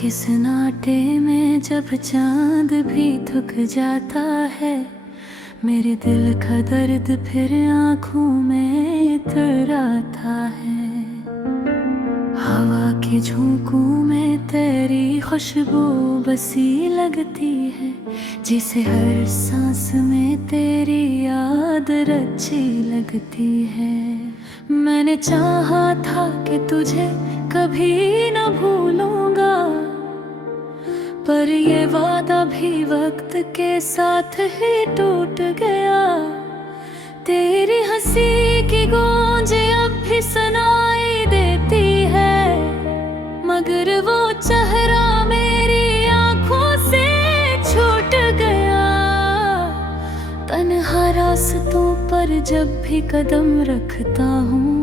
के सन्नाटे में जब चांद भी थक जाता है, मेरे दिल का दर्द फिर आँखों में इतर आता है। हवा के झोंकों में तेरी खुशबू बसी लगती है, जिसे हर सांस में तेरी याद रची लगती है। मैंने चाहा था कि तुझे कभी न भूलूंगा, पर ये वादा भी वक्त के साथ ही टूट गया। तेरी हंसी की गूंज अब भी सुनाई देती है, मगर वो चेहरा मेरी आंखों से छूट गया। तन्हा रास्तों पर जब भी कदम रखता हूँ,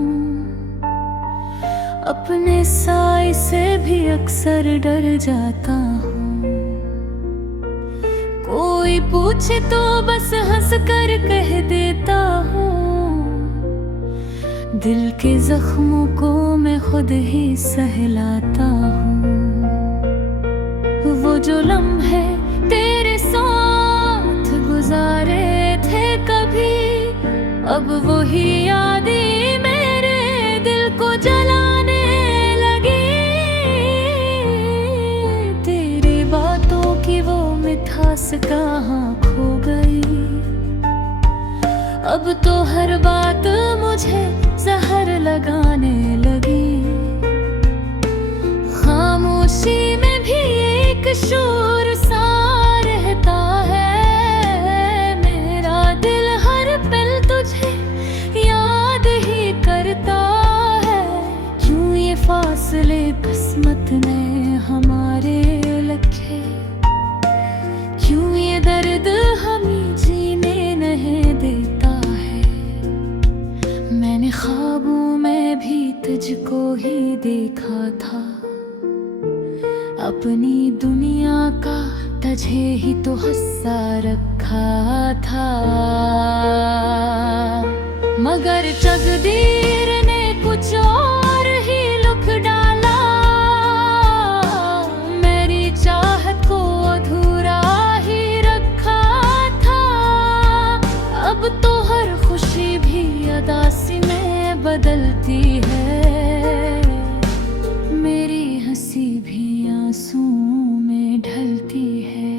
अपने साए से भी अक्सर डर जाता हूँ। कोई पूछे तो बस हंस कर कह देता हूँ, दिल के जख्मों को मैं खुद ही सहलाता हूँ। वो जो लम्हे तेरे साथ गुजारे थे कभी, अब वही यादें मेरे दिल को जलाने लगी। तेरी बातों की वो मिठास कहाँ खो गई, अब तो हर बात मुझे जहर लगाने लगी। खामोशी में भी एक शोर सा रहता है, मेरा दिल हर पल तुझे याद ही करता है। क्यों ये फासले किस्मत ने हमारे लिखे, क्यों ये दर्द हमें जीने नहीं देता है। मैंने ख्वाबों में भी तुझको ही देखा था, अपनी दुनिया का तुझे ही तो हंसा रखा था। मगर तकदीर ने कुछ और ही लिख डाला, मेरी चाहत को अधूरा ही रखा था। अब तो हर खुशी भी उदासी में बदलती है, मेरी हंसी भी आंसुओं में ढलती है।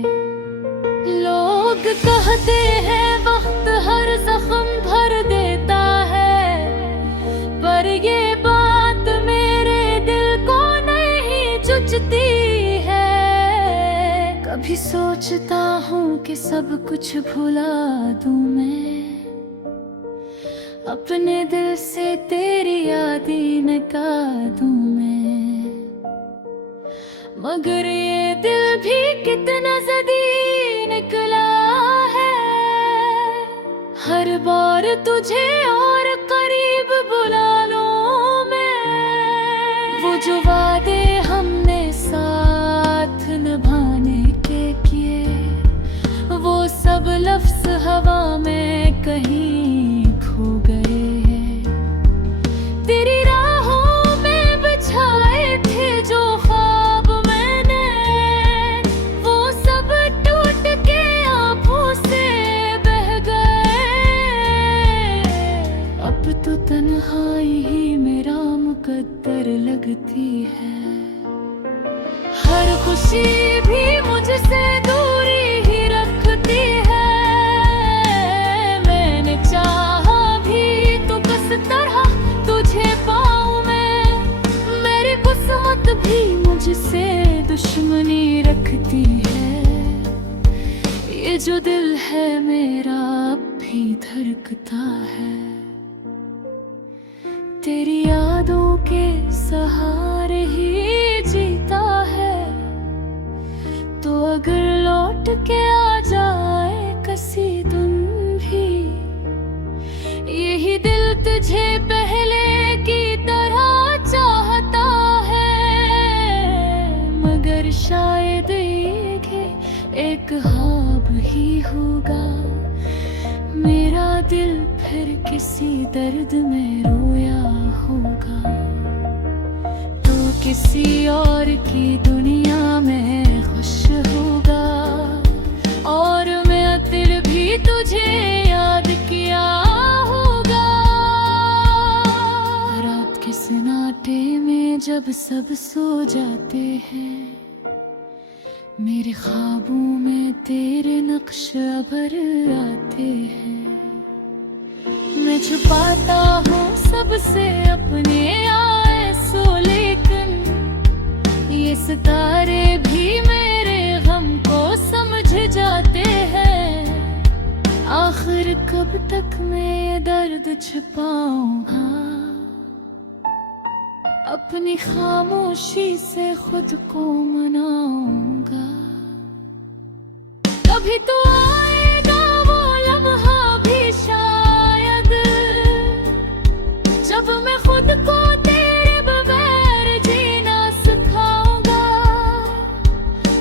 लोग कहते हैं वक्त हर जख्म भर देता है, पर ये बात मेरे दिल को नहीं जचती है। कभी सोचता हूँ कि सब कुछ भुला दूँ मैं, अपने दिल से तेरी यादें निकाल दूँ मैं। मगर ये दिल भी कितना ज़दी निकला है, हर बार तुझे और करीब बुला लूं मैं। वो जो वादे हमने साथ निभाने के किए, वो सब लफ्ज़ हवा में कहीं खो गए हैं। तेरी राहों में बिछाए थे जो ख्वाब मैंने, वो सब टूट के आँखों से बह गए। अब तो तन्हाई ही मेरा मुकद्दर लगती है, हर खुशी भी मुझसे दूरी ही रखती है। मैंने चाहा भी तो किस तरह तुझे पाऊं मैं, मेरी किस्मत भी मुझसे दुश्मनी रखती है। ये जो दिल है मेरा अब भी धड़कता है, तेरी यादों के सहारे ही जीता है। तो अगर लौट के आ जाए किसी दिन भी, यही दिल तुझे पहले की तरह चाहता है। मगर शायद ये एक ख्वाब ही होगा, मेरा दिल फिर किसी दर्द में रोया होगा। तो किसी और की दुनिया में खुश होगा, और मैं तेरे भी तुझे याद किया होगा। रात के सन्नाटे में जब सब सो जाते हैं, मेरे ख्वाबों में तेरे नक्श अबर आते हैं। मैं छुपाता हूँ सबसे अपने आए सो, लेकिन ये सितारे भी मेरे गम को समझ जाते हैं। आखिर कब तक मैं ये दर्द छुपाऊंगा, अपनी खामोशी से खुद को मनाऊंगा। कभी तो आएगा वो लम्हा भी शायद, जब मैं खुद को तेरे बगैर जीना सिखाऊंगा।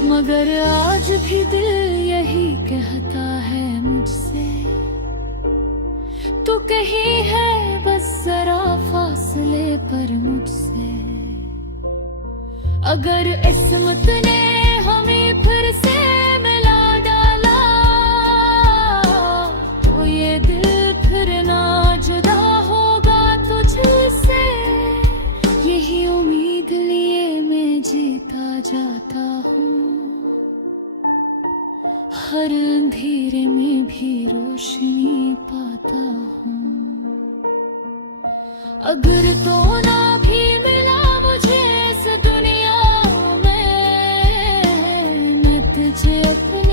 मगर आज भी दिल यही कहता है मुझसे, तू कहीं है बस जरा फासले पर मुझसे। अगर किस्मत ने हमें फिर से मिला डाला, तो ये दिल फिर ना जुदा होगा तुझसे। यही उम्मीद लिए मैं जीता जाता हूँ, हर अंधेरे में भी रोशनी पाता हूँ। अगर तो ना भी मिला मुझे इस दुनिया में, मैं तुझे अपने